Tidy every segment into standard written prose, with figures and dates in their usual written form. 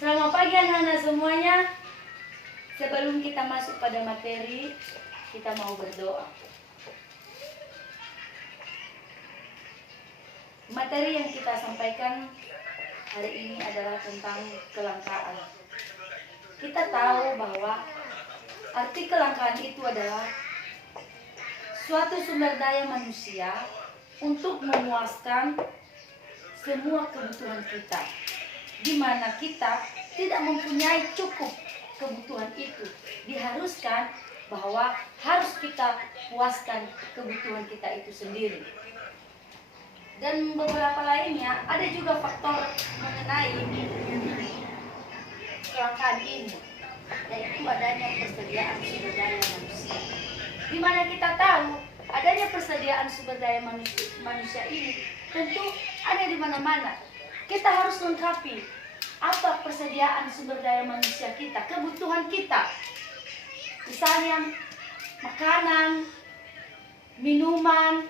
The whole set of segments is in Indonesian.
Selamat pagi anak-anak semuanya. Sebelum kita masuk pada materi, kita mau berdoa. Materi yang kita sampaikan hari ini adalah tentang kelangkaan. Kita tahu bahwa arti kelangkaan itu adalah suatu sumber daya manusia untuk memuaskan semua kebutuhan kita, di mana kita tidak mempunyai cukup kebutuhan itu. Diharuskan bahwa harus kita puaskan kebutuhan kita itu sendiri. Dan beberapa lainnya, ada juga faktor mengenai kelangkaan ini, yaitu adanya persediaan sumber daya manusia. Di mana kita tahu adanya persediaan sumber daya manusia ini tentu ada di mana-mana. Kita harus lengkapi apa persediaan sumber daya manusia kita, kebutuhan kita. Misalnya makanan, minuman,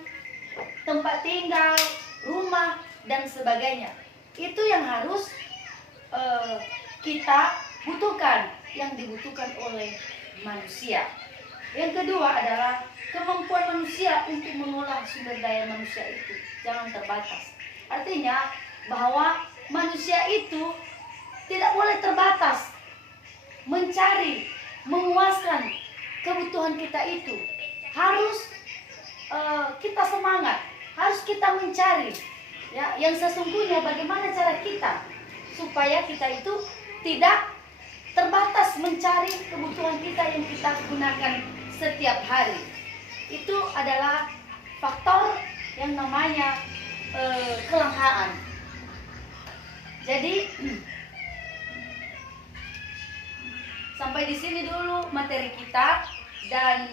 tempat tinggal, rumah, dan sebagainya. Itu yang harus kita butuhkan, yang dibutuhkan oleh manusia. Yang kedua adalah kemampuan manusia untuk mengolah sumber daya manusia itu jangan terbatas. Artinya bahwa manusia itu tidak boleh terbatas mencari, memuaskan kebutuhan kita itu. Harus kita semangat, harus kita mencari ya, yang sesungguhnya bagaimana cara kita supaya kita itu tidak terbatas mencari kebutuhan kita yang kita gunakan setiap hari. Itu adalah faktor yang namanya kelangkaan. Jadi sampai di sini dulu materi kita, dan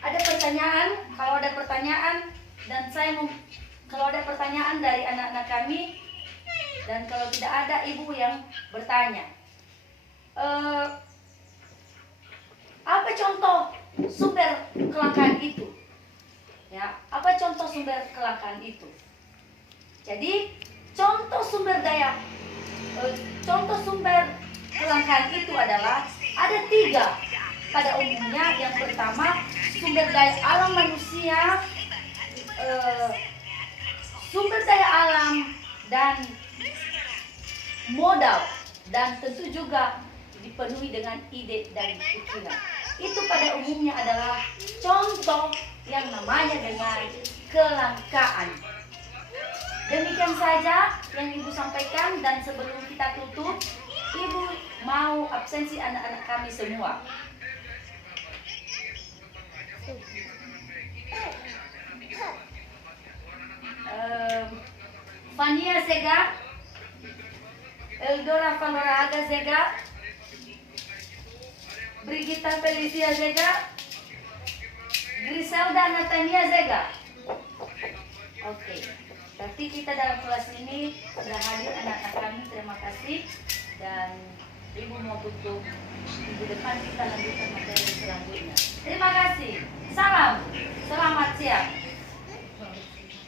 ada pertanyaan. Kalau ada pertanyaan, dan kalau ada pertanyaan dari anak-anak kami, dan kalau tidak ada ibu yang bertanya, apa contoh sumber kelangkaan itu? Ya, apa contoh sumber kelangkaan itu? Jadi contoh sumber kelangkaan itu adalah ada 3 pada umumnya. Yang pertama, sumber daya alam manusia, sumber daya alam, dan modal, dan tentu juga dipenuhi dengan ide dan pikiran. Itu pada umumnya adalah contoh yang namanya dengan kelangkaan. Demikian saja yang ibu sampaikan, dan sebelum kita tutup, ibu mau absensi anak-anak kami semua. Fania Sega, Eldora Faloraga Sega, Brigita Felicia Zega, Griselda Natania Zega. Oke, berarti kita dalam kelas ini sudah hadir anak-anak kami. Terima kasih, dan ibu mau tutup. Minggu depan kita lanjutkan materi selanjutnya. Terima kasih. Salam, selamat siang.